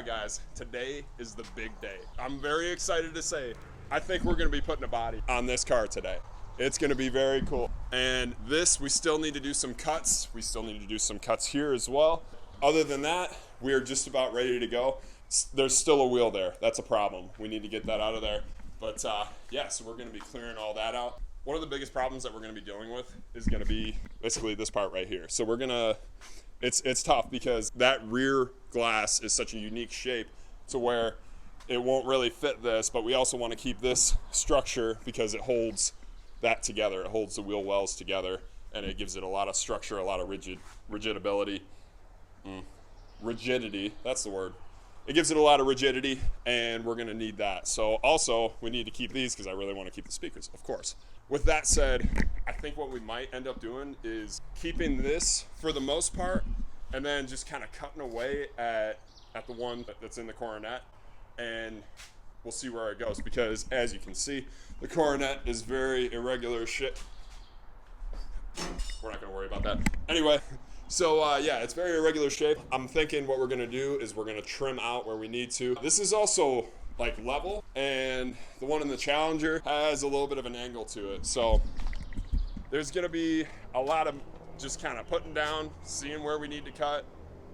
right, guys, today is the big day. I'm very excited to say, I think we're gonna be putting a body on this car today. It's gonna be very cool. And this, we still need to do some cuts. We still need to do some cuts here as well. Other than that, we are just about ready to go. There's still a wheel there. That's a problem. We need to get that out of there. But yeah, so we're gonna be clearing all that out. One of the biggest problems that we're gonna be dealing with is gonna be basically this part right here. So we're gonna, it's tough because that rear glass is such a unique shape to where it won't really fit this, but we also want to keep this structure because it holds that together. It holds the wheel wells together, and it gives it a lot of structure, a lot of rigidity. Rigidity, that's the word. It gives it a lot of rigidity, and we're gonna need that. So also, we need to keep these because I really want to keep the speakers, of course. With that said, I think what we might end up doing is keeping this for the most part, and then just kind of cutting away at the one that's in the coronet, and we'll see where it goes. Because as you can see, the coronet is very irregular shit. We're not gonna worry about that. Anyway, so yeah, it's very irregular shape. I'm thinking what we're gonna do is we're gonna trim out where we need to. This is also like level, and the one in the Challenger has a little bit of an angle to it. So there's gonna be a lot of just kind of putting down, seeing where we need to cut,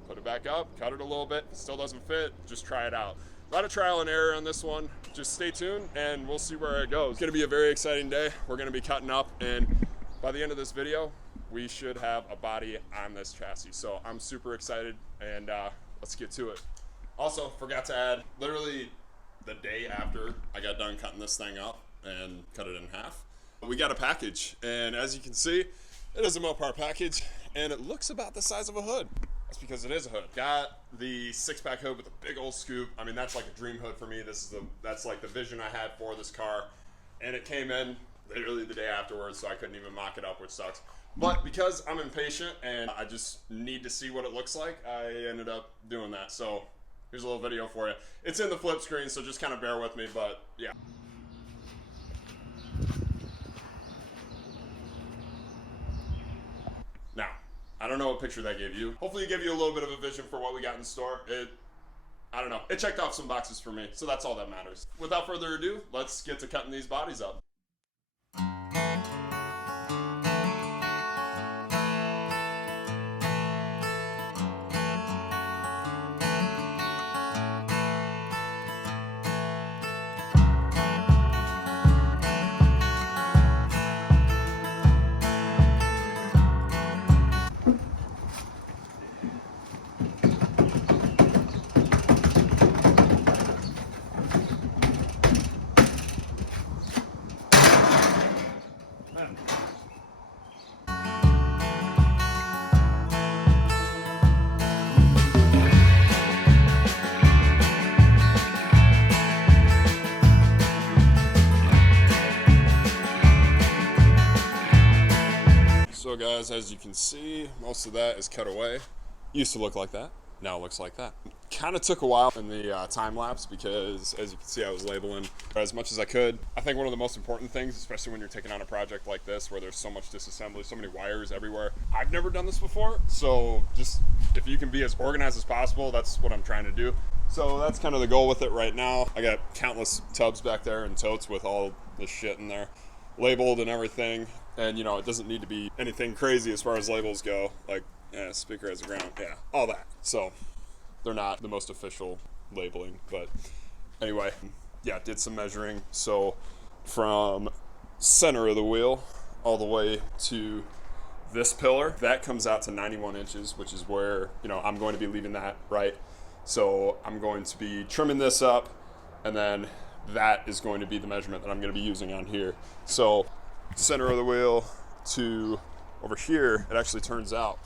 put it back up, cut it a little bit. If it still doesn't fit, just try it out. A lot of trial and error on this one. Just stay tuned and we'll see where it goes. It's gonna be a very exciting day. We're gonna be cutting up, and by the end of this video, we should have a body on this chassis. So I'm super excited, and let's get to it. Also, forgot to add, literally the day after I got done cutting this thing up and cut it in half, we got a package. And as you can see, it is a Mopar package, and it looks about the size of a hood. That's because it is a hood. Got the 6-pack hood with a big old scoop. I mean, that's like a dream hood for me. That's like the vision I had for this car, and it came in literally the day afterwards, so I couldn't even mock it up, which sucks. But because I'm impatient and I just need to see what it looks like, I ended up doing that. So here's a little video for you. It's in the flip screen, so just kind of bear with me, but yeah. Now, I don't know what picture that gave you. Hopefully it gave you a little bit of a vision for what we got in store. I don't know, it checked off some boxes for me, so that's all that matters. Without further ado, let's get to cutting these bodies up. So guys, as you can see, most of that is cut away. Used to look like that, now it looks like that. Kind of took a while in the time lapse because, as you can see, I was labeling as much as I could. I think one of the most important things, especially when you're taking on a project like this where there's so much disassembly, so many wires everywhere. I've never done this before, so just if you can be as organized as possible, that's what I'm trying to do. So that's kind of the goal with it right now. I got countless tubs back there and totes with all this shit in there, labeled and everything. And you know, it doesn't need to be anything crazy as far as labels go, like yeah, speaker has a ground, yeah, all that. So they're not the most official labeling, but anyway, yeah, did some measuring. So from center of the wheel all the way to this pillar, that comes out to 91 inches, which is where, you know, I'm going to be leaving that, right? So I'm going to be trimming this up, and then that is going to be the measurement that I'm going to be using on here. So center of the wheel to over here, it actually turns out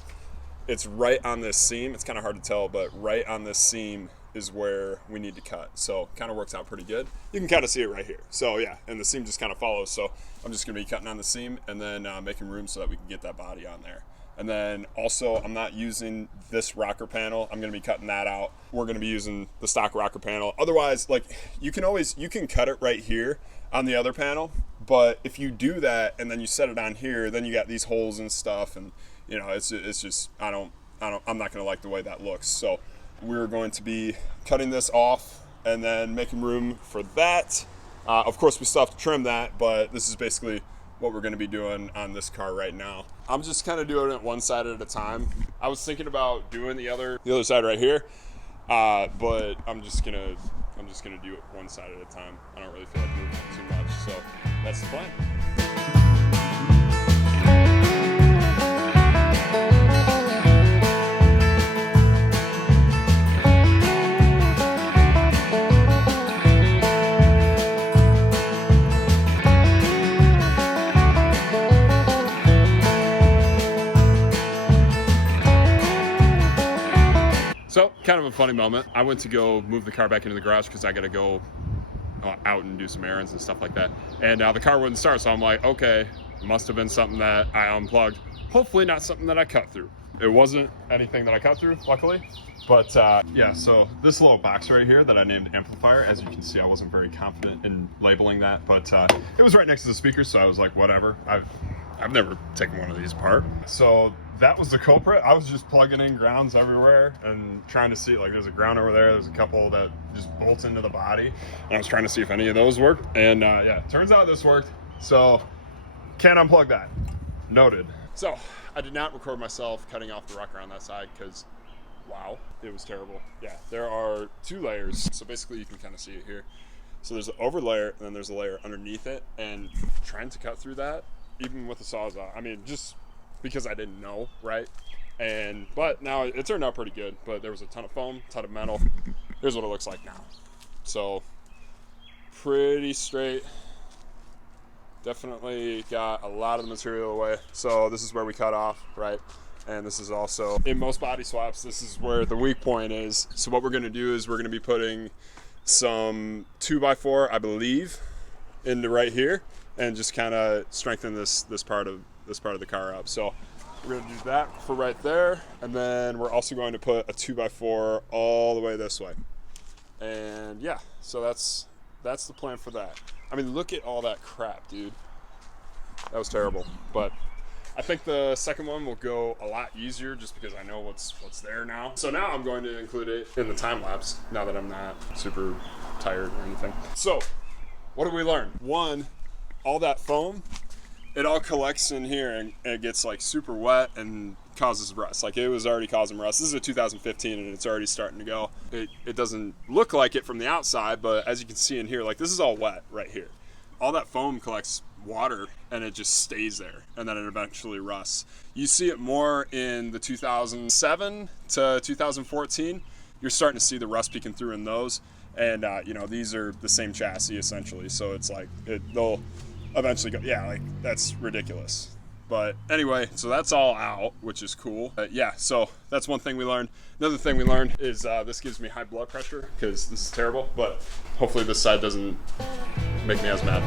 it's right on this seam. It's kind of hard to tell, but right on this seam is where we need to cut. So kind of works out pretty good. You can kind of see it right here. So yeah, and the seam just kind of follows. So I'm just gonna be cutting on the seam and then making room so that we can get that body on there. And then also, I'm not using this rocker panel. I'm gonna be cutting that out. We're gonna be using the stock rocker panel. Otherwise, like, you can cut it right here on the other panel, but if you do that and then you set it on here, then you got these holes and stuff, and you know, it's just, I'm not gonna like the way that looks. So we're going to be cutting this off and then making room for that. Of course, we still have to trim that, but this is basically what we're going to be doing on this car right now. I'm just kind of doing it one side at a time. I was thinking about doing the other side right here, but I'm just gonna do it one side at a time. I don't really feel like moving it too much, so that's the plan. So, kind of a funny moment. I went to go move the car back into the garage because I got to go out and do some errands and stuff like that. And the car wouldn't start, so I'm like, okay, must have been something that I unplugged. Hopefully not something that I cut through. It wasn't anything that I cut through, luckily. But yeah, so this little box right here that I named amplifier, as you can see, I wasn't very confident in labeling that, but it was right next to the speakers, so I was like, whatever. I've never taken one of these apart. So that was the culprit. I was just plugging in grounds everywhere and trying to see, like, there's a ground over there. There's a couple that just bolt into the body. And I was trying to see if any of those worked. And yeah, turns out this worked. So can't unplug that. Noted. So I did not record myself cutting off the rocker on that side because, wow, it was terrible. Yeah, there are 2 layers. So basically you can kind of see it here. So there's an over layer and then there's a layer underneath it. And trying to cut through that, even with the Sawzall, I mean, just because I didn't know, right? But now it turned out pretty good, but there was a ton of foam, ton of metal. Here's what it looks like now. So pretty straight. Definitely got a lot of the material away. So this is where we cut off, right? And this is also, in most body swaps, this is where the weak point is. So what we're gonna do is we're gonna be putting some 2x4, I believe, into right here and just kind of strengthen this part of the car up. So we're going to do that for right there, and then we're also going to put a 2x4 all the way this way. And yeah, so that's the plan for that. I mean, look at all that crap, dude. That was terrible, but I think the second one will go a lot easier just because I know what's there now. So now I'm going to include it in the time lapse now that I'm not super tired or anything. So what did we learn? One, all that foam, it all collects in here and it gets like super wet and causes rust. Like, it was already causing rust. This is a 2015 and it's already starting to go. It doesn't look like it from the outside, but as you can see in here, like, this is all wet right here. All that foam collects water and it just stays there, and then it eventually rusts. You see it more in the 2007 to 2014. You're starting to see the rust peeking through in those. And you know, these are the same chassis essentially, so it's like they'll eventually go, yeah, like, that's ridiculous. But anyway, so that's all out, which is cool. Yeah, so that's one thing we learned. Another thing we learned is this gives me high blood pressure because this is terrible, but hopefully this side doesn't make me as mad.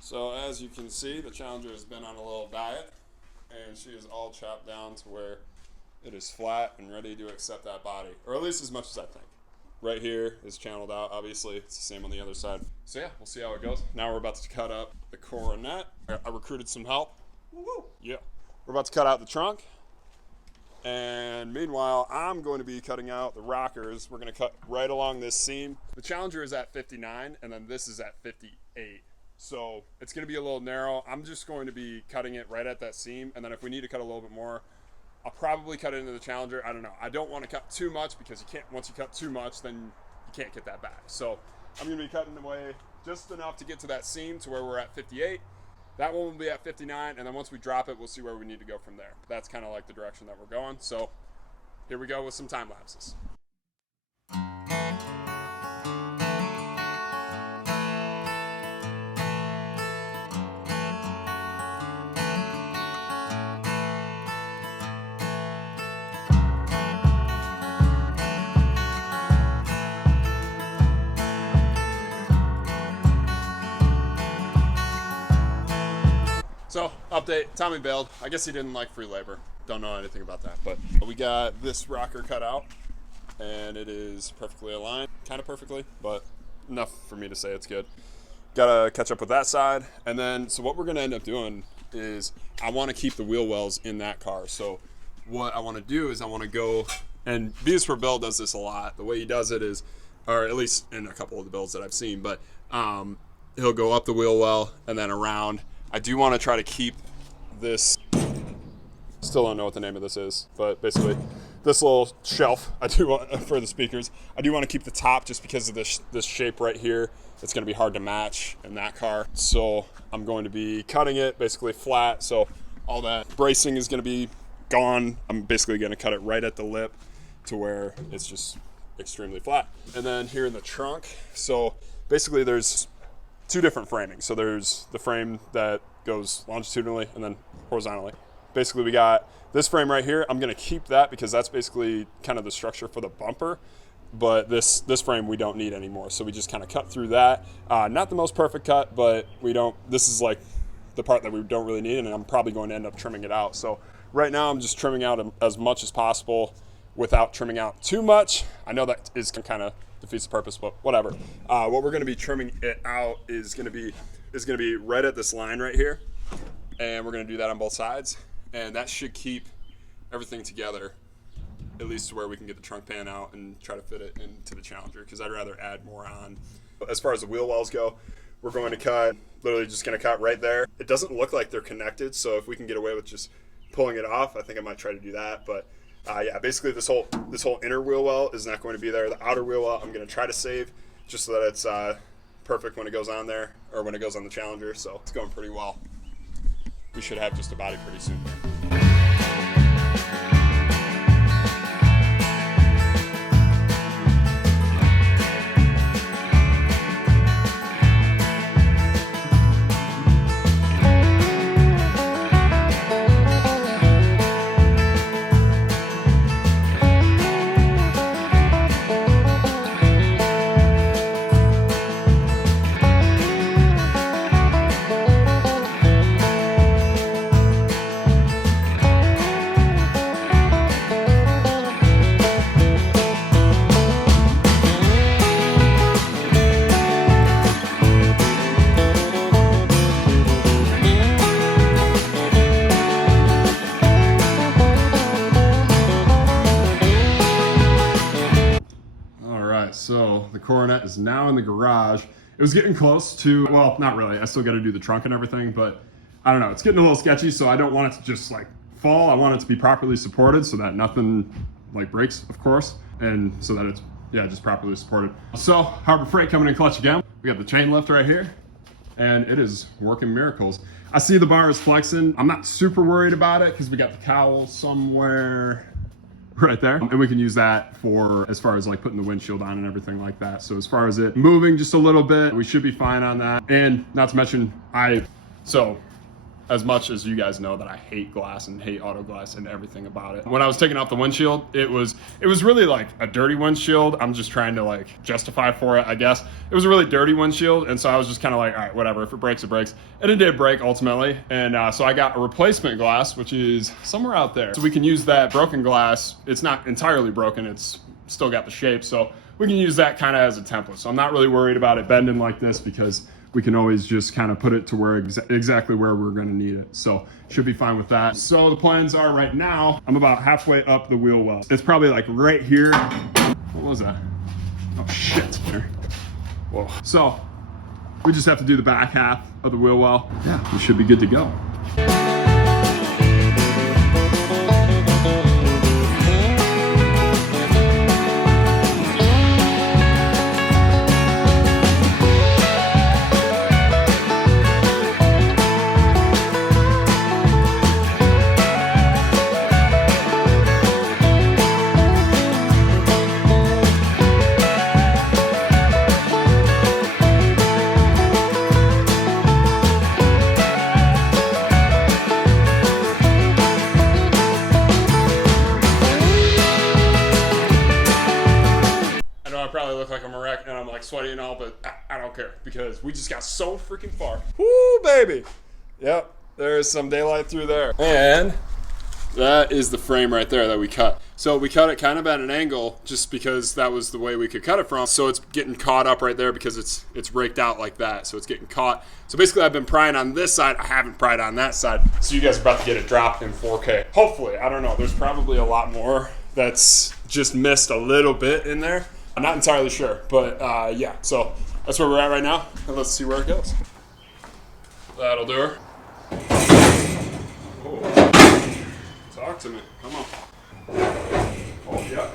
So as you can see, the Challenger has been on a little diet, and she is all chopped down to where it is flat and ready to accept that body, or at least as much as I think. Right here is channeled out, obviously. It's the same on the other side. So yeah, we'll see how it goes. Now we're about to cut up the coronet. I recruited some help. Woo-hoo. Yeah. We're about to cut out the trunk. And meanwhile, I'm going to be cutting out the rockers. We're going to cut right along this seam. The Challenger is at 59, and then this is at 58. So it's going to be a little narrow. I'm just going to be cutting it right at that seam. And then if we need to cut a little bit more, I'll probably cut it into the Challenger. I don't know. I don't want to cut too much because you can't, once you cut too much, then you can't get that back. So I'm going to be cutting away just enough to get to that seam to where we're at 58. That one will be at 59, and then once we drop it, we'll see where we need to go from there. That's kind of like the direction that we're going. So here we go with some time lapses. So, update, Tommy bailed. I guess he didn't like free labor. Don't know anything about that, but we got this rocker cut out, and it is perfectly aligned, kind of perfectly, but enough for me to say it's good. Gotta catch up with that side, and then, so what we're gonna end up doing is I wanna keep the wheel wells in that car. So what I wanna do is I wanna go, and Bees for Bill does this a lot. The way he does it is, or at least in a couple of the builds that I've seen, but he'll go up the wheel well and then around. I do want to try to keep this, still don't know what the name of this is, but basically this little shelf, I do want, for the speakers, I do want to keep the top just because of this shape right here. It's going to be hard to match in that car. So I'm going to be cutting it basically flat. So all that bracing is going to be gone. I'm basically going to cut it right at the lip to where it's just extremely flat. And then here in the trunk, so basically there's two different framings. So there's the frame that goes longitudinally and then horizontally. Basically we got this frame right here. I'm gonna keep that because that's basically kind of the structure for the bumper, but this frame we don't need anymore. So we just kind of cut through that. Not the most perfect cut, but this is like the part that we don't really need, and I'm probably going to end up trimming it out. So right now I'm just trimming out as much as possible without trimming out too much. I know that is kind of defeats the purpose, but whatever. What we're going to be trimming it out is going to be right at this line right here, and we're going to do that on both sides, and that should keep everything together, at least to where we can get the trunk pan out and try to fit it into the Challenger, because I'd rather add more on. As far as the wheel wells go, we're going to cut, literally just going to cut right there. It doesn't look like they're connected, so if we can get away with just pulling it off, I think I might try to do that. But yeah, basically this whole inner wheel well is not going to be there. The outer wheel well I'm going to try to save just so that it's perfect when it goes on there, or when it goes on the Challenger. So it's going pretty well. We should have just a body pretty soon here. So the Coronet is now in the garage. It was getting close to, well, not really. I still got to do the trunk and everything, but I don't know. It's getting a little sketchy, so I don't want it to just like fall. I want it to be properly supported so that nothing like breaks, of course, and so that it's, yeah, just properly supported. So Harbor Freight coming in clutch again. We got the chain lift right here, and it is working miracles. I see the bar is flexing. I'm not super worried about it because we got the cowl somewhere right there, and we can use that for as far as like putting the windshield on and everything like that. So as far as it moving just a little bit, we should be fine on that. And not to mention, so as much as you guys know that I hate glass and hate auto glass and everything about it, when I was taking off the windshield, it was really like a dirty windshield. I'm just trying to like justify for it, I guess. It was a really dirty windshield, and so I was just kind of like, all right, whatever, if it breaks, it breaks. And it did break ultimately, and so I got a replacement glass, which is somewhere out there. So we can use that broken glass. It's not entirely broken, it's still got the shape, so we can use that kind of as a template. So I'm not really worried about it bending like this because we can always just kind of put it to where exactly where we're going to need it. So should be fine with that. So the plans are right now, I'm about halfway up the wheel well. It's probably like right here. What was that? Oh shit. Whoa. So we just have to do the back half of the wheel well. Yeah, we should be good to go. Probably look like I'm a wreck and I'm like sweaty and all, but I don't care because we just got so freaking far. Woo, baby. Yep, there's some daylight through there. And that is the frame right there that we cut. So we cut it kind of at an angle just because that was the way we could cut it from. So it's getting caught up right there because it's raked out like that. So it's getting caught. So basically I've been prying on this side. I haven't pried on that side. So you guys are about to get it dropped in 4K. Hopefully, I don't know. There's probably a lot more that's just missed a little bit in there. I'm not entirely sure, but yeah, so that's where we're at right now, and let's see where it goes. That'll do her. Oh. Talk to me, come on. Oh, yeah,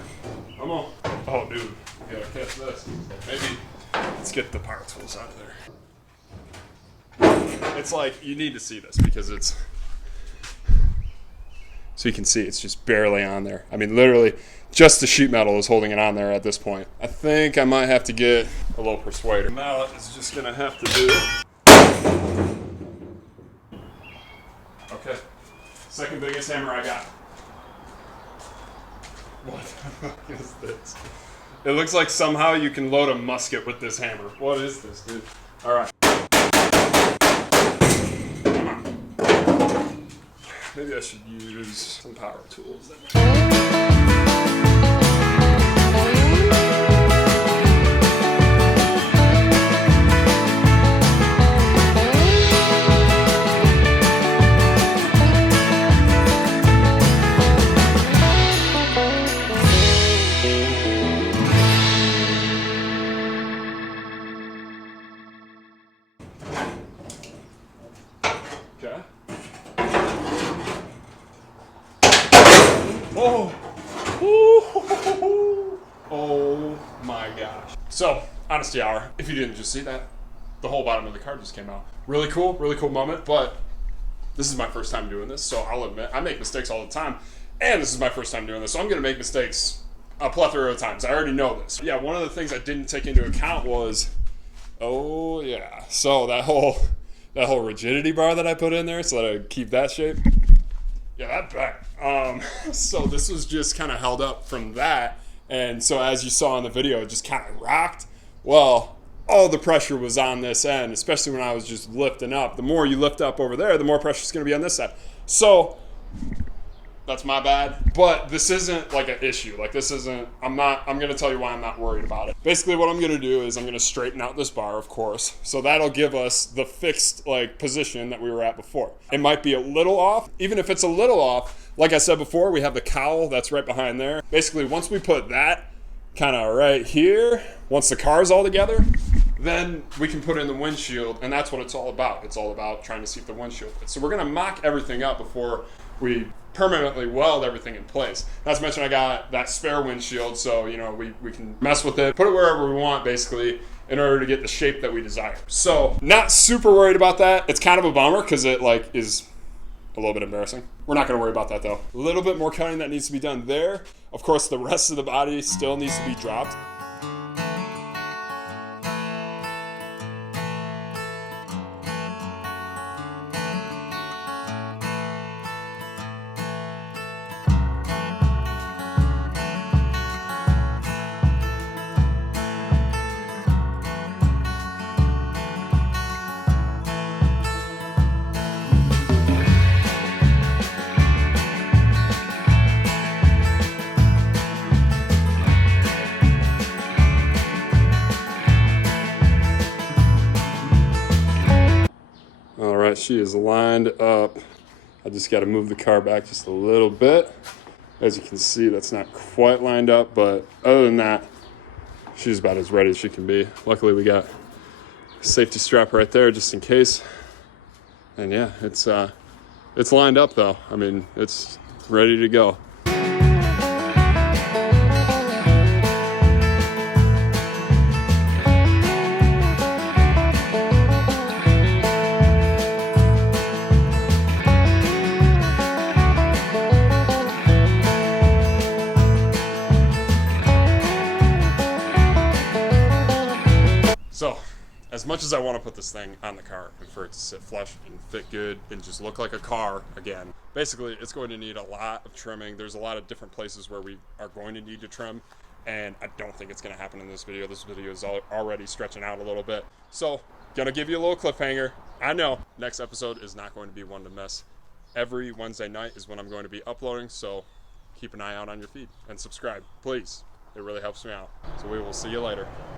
come on. Oh, dude, you gotta catch this. Maybe, let's get the power tools out of there. It's like, you need to see this because it's, so you can see it's just barely on there. I mean, literally, just the sheet metal is holding it on there at this point. I think I might have to get a little persuader. Mallet is just gonna have to do. Okay, second biggest hammer I got. What the fuck is this? It looks like somehow you can load a musket with this hammer. What is this, dude? All right. Maybe I should use some power tools. Okay. Oh. Oh my gosh. So, honesty hour. If you didn't just see that, the whole bottom of the card just came out. Really cool moment, but this is my first time doing this, so I'll admit, I make mistakes all the time, and this is my first time doing this, so I'm gonna make mistakes a plethora of times. I already know this. Yeah, one of the things I didn't take into account was, oh yeah, so that whole rigidity bar that I put in there so that I keep that shape. Yeah, that back. So this was just kind of held up from that. And so as you saw in the video, it just kind of rocked. Well, all the pressure was on this end, especially when I was just lifting up. The more you lift up over there, the more pressure is going to be on this side. So that's my bad. But this isn't like an issue. Like this isn't, I'm going to tell you why I'm not worried about it. Basically what I'm going to do is I'm going to straighten out this bar, of course. So that'll give us the fixed like position that we were at before. It might be a little off. Even if it's a little off, like I said before, we have the cowl that's right behind there. Basically once we put that kind of right here, once the car's all together, then we can put in the windshield, and that's what it's all about. It's all about trying to see if the windshield fits. So we're going to mock everything up before we permanently weld everything in place. Not to mention I got that spare windshield, so you know we can mess with it, put it wherever we want basically in order to get the shape that we desire. So not super worried about that. It's kind of a bummer because it like is a little bit embarrassing. We're not going to worry about that though. A little bit more cutting that needs to be done there. Of course the rest of the body still needs to be dropped. she is lined up. I just got to move the car back just a little bit. As you can see, that's not quite lined up, but other than that, she's about as ready as she can be. Luckily, we got a safety strap right there just in case. And yeah, it's lined up though. I mean, it's ready to go. So, as much as I want to put this thing on the car and for it to sit flush and fit good and just look like a car again, basically it's going to need a lot of trimming. There's a lot of different places where we are going to need to trim, and I don't think it's going to happen in this video. This video is already stretching out a little bit. So, gonna give you a little cliffhanger. I know next episode is not going to be one to miss. Every Wednesday night is when I'm going to be uploading, so keep an eye out on your feed and subscribe, please. It really helps me out. So we will see you later.